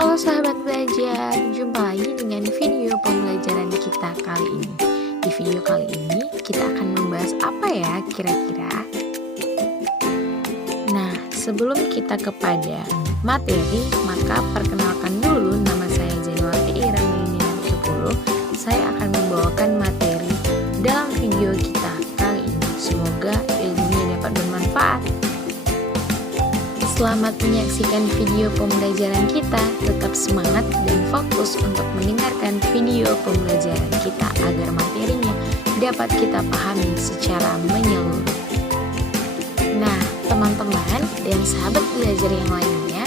Halo sahabat belajar, jumpa lagi dengan video pembelajaran kita kali ini. Di video kali ini kita akan membahas apa ya kira-kira? Nah, sebelum kita kepada materi, maka perkenalkan dulu, nama saya Januarti Iramini 10. Saya akan membawakan materi dalam video kita kali ini. Semoga ilmunya dapat bermanfaat. Selamat menyaksikan video pembelajaran kita, tetap semangat dan fokus untuk mendengarkan video pembelajaran kita agar materinya dapat kita pahami secara menyeluruh. Nah, teman-teman dan sahabat belajar yang lainnya,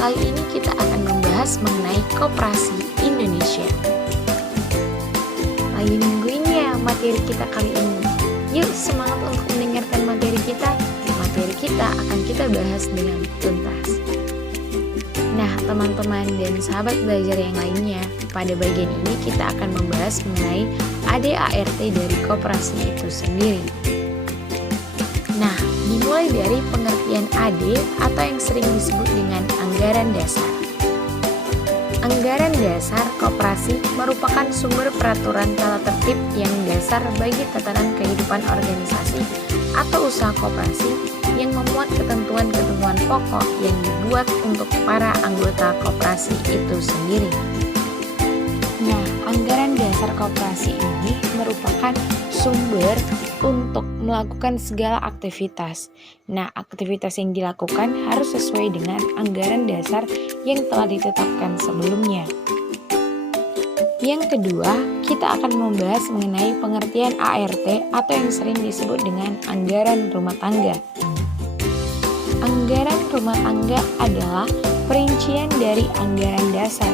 kali ini kita akan membahas mengenai Koperasi Indonesia. Lagi nungguin ya materi kita kali ini. Yuk semangat untuk mendengarkan materi kita. Materi kita akan kita bahas dengan tuntas. Nah, teman-teman dan sahabat belajar yang lainnya, pada bagian ini kita akan membahas mengenai ADART dari koperasi itu sendiri. Nah, dimulai dari pengertian AD atau yang sering disebut dengan anggaran dasar. Anggaran dasar koperasi merupakan sumber peraturan tata tertib yang dasar bagi tatanan kehidupan organisasi atau usaha koperasi yang memuat ketentuan-ketentuan pokok yang dibuat untuk para anggota koperasi itu sendiri. Nah, anggaran dasar koperasi ini merupakan sumber untuk melakukan segala aktivitas. Nah, aktivitas yang dilakukan harus sesuai dengan anggaran dasar yang telah ditetapkan sebelumnya. Yang kedua, kita akan membahas mengenai pengertian ART atau yang sering disebut dengan anggaran rumah tangga. Anggaran rumah tangga adalah perincian dari anggaran dasar.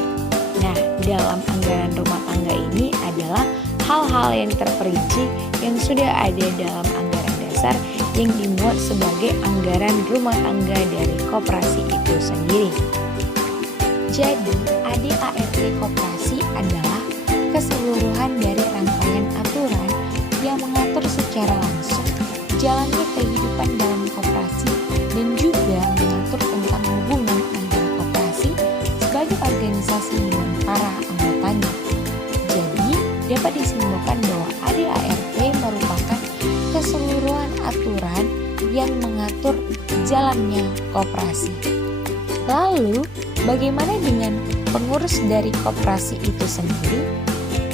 Nah, dalam anggaran rumah tangga ini adalah hal-hal yang terperinci yang sudah ada dalam anggaran dasar yang dimuat sebagai anggaran rumah tangga dari koperasi itu sendiri. Jadi, ADART koperasi adalah keseluruhan dari rangkaian aturan yang mengatur secara langsung jalannya kehidupan dalam koperasi dan juga mengatur tentang hubungan antara koperasi sebagai organisasi dengan para anggotanya. Jadi, dapat disimpulkan bahwa ADART merupakan keseluruhan aturan yang mengatur jalannya koperasi. Lalu, bagaimana dengan pengurus dari koperasi itu sendiri?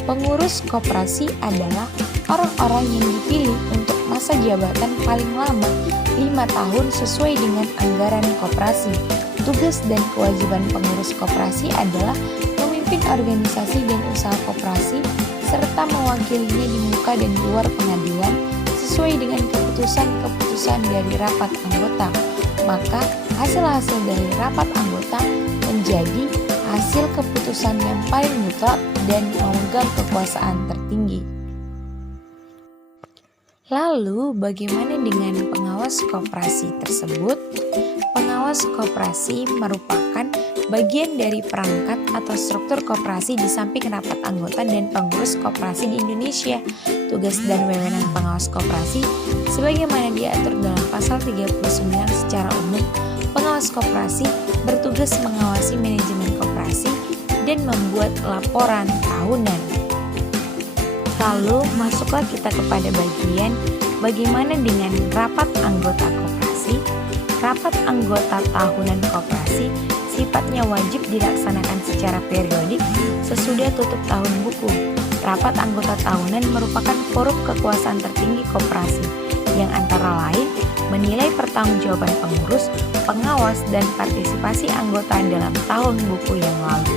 Pengurus koperasi adalah orang-orang yang dipilih untuk masa jabatan paling lama 5 tahun sesuai dengan anggaran koperasi. Tugas dan kewajiban pengurus koperasi adalah memimpin organisasi dan usaha koperasi serta mewakilinya di muka dan di luar pengadilan sesuai dengan keputusan-keputusan dari rapat anggota. Maka hasil-hasil dari rapat anggota menjadi hasil keputusan yang paling mutlak dan memegang kekuasaan tertinggi. Lalu, bagaimana dengan pengawas koperasi tersebut? Pengawas koperasi merupakan bagian dari perangkat atau struktur koperasi di samping rapat anggota dan pengurus koperasi di Indonesia. Tugas dan wewenang pengawas koperasi sebagaimana diatur dalam pasal 39 secara umum. Pengawas koperasi bertugas mengawasi manajemen koperasi dan membuat laporan tahunan. Lalu masuklah kita kepada bagian bagaimana dengan rapat anggota koperasi. Rapat anggota tahunan koperasi sifatnya wajib dilaksanakan secara periodik sesudah tutup tahun buku. Rapat anggota tahunan merupakan forum kekuasaan tertinggi koperasi yang antara lain menilai pertanggungjawaban pengurus, pengawas, dan partisipasi anggota dalam tahun buku yang lalu.